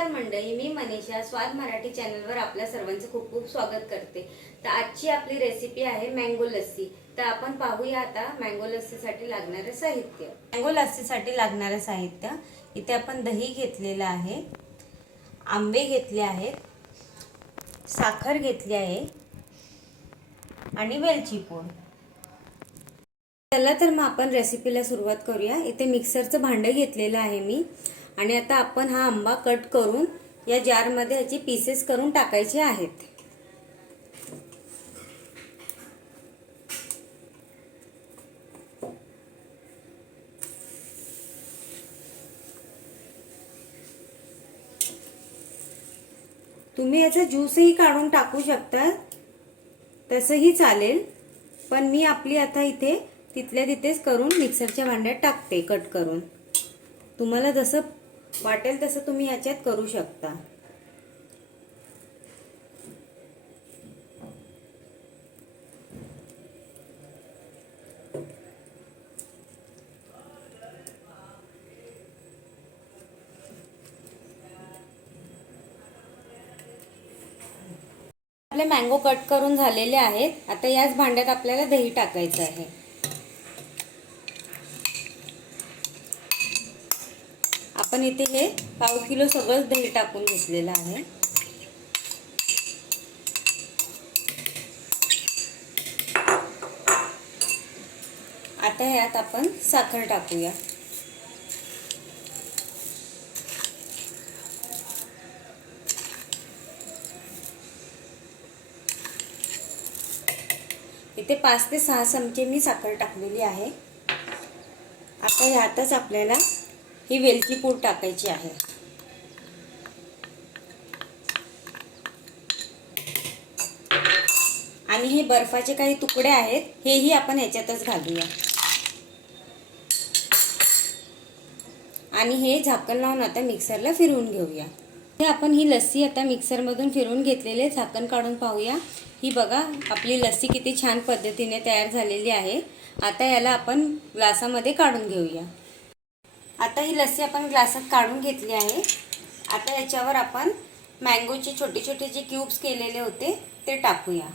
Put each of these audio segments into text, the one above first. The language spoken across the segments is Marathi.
नमस्कार मंडळी, मी मनीषा स्वाद मराठी चॅनलवर आपल्या सर्वांचं खूप खूप स्वागत करते। तर आजची आपली रेसिपी आहे मँगो लस्सी। तर आपण पाहूया आता मँगो लस्सीसाठी लागणारे साहित्य। मँगो लस्सीसाठी लागणारे साहित्य इथे आपण दही घेतलेलं आहे, आंबे घेतले आहेत, साखर घेतली आहे आणि वेलची पूड। चला तर मग आपण रेसिपीला सुरुवात करूया। इथे मिक्सरचं भांडं घेतलेलं आहे मी आणि आता आपण हा आंबा कट करून या जार मध्ये याची पीसेस करून टाकायचे आहेत। तुम्ही याचा ज्यूसही काढून टाकू शकता, तसंही चालेल, पण मी आपली आता इथे तिथल्या तिथेच करून मिक्सरच्या भांड्यात टाकते कट करून। तुम्हाला जसं वाटेल तसं तुम्ही याच्यात करू शकता। आपले मँगो कट करून झालेले आहेत। आता याच भांड्यात आपल्याला दही टाकायचं आहे। आपण इथे हे पाव किलो सगळं दही टाकून घेतलेलं आहे। आता यात आपण साखर टाकूया। इथे 5 ते 6 चमचे मी साखर टाकलेली आहे। आता यातच आपल्याला ही वेलची पूड टाकायची आहे आणि हे बर्फाचे काही तुकडे आहेत, हेही आपण याच्यातच घालूया आणि हे झाकण लावून आता मिक्सरला फिरवून घेऊया। हे आपण ही लस्सी आता मिक्सर मधून फिरवून घेतलेले, झाकण काढून पाहूया। ही बघा आपली लस्सी किती छान पद्धतीने तयार झालेली आहे। आता याला आपण ग्लासामध्ये काढून घेऊया। आता ही लस्सी आपण ग्लासात काढून घेतली आहे। आता याच्यावर आपण मँगोचे छोटे छोटे जे क्यूब्स केलेले होते ते टाकूया।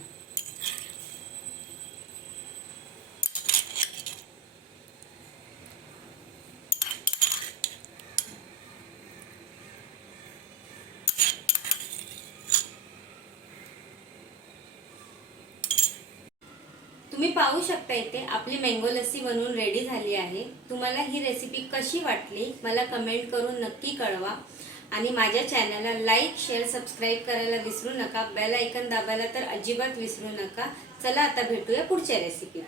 तुम्ही पाहू शकता इथे आपली मँगो लस्सी बनवून रेडी झाली आहे। तुम्हाला ही रेसिपी कशी वाटली मला कमेंट करून नक्की कळवा आणि माझ्या चॅनलला लाईक शेअर सबस्क्राईब करायला विसरू नका। बेल आयकॉन दाबायला तर अजिबात विसरू नका। चला आता भेटूया पुढच्या रेसिपीत।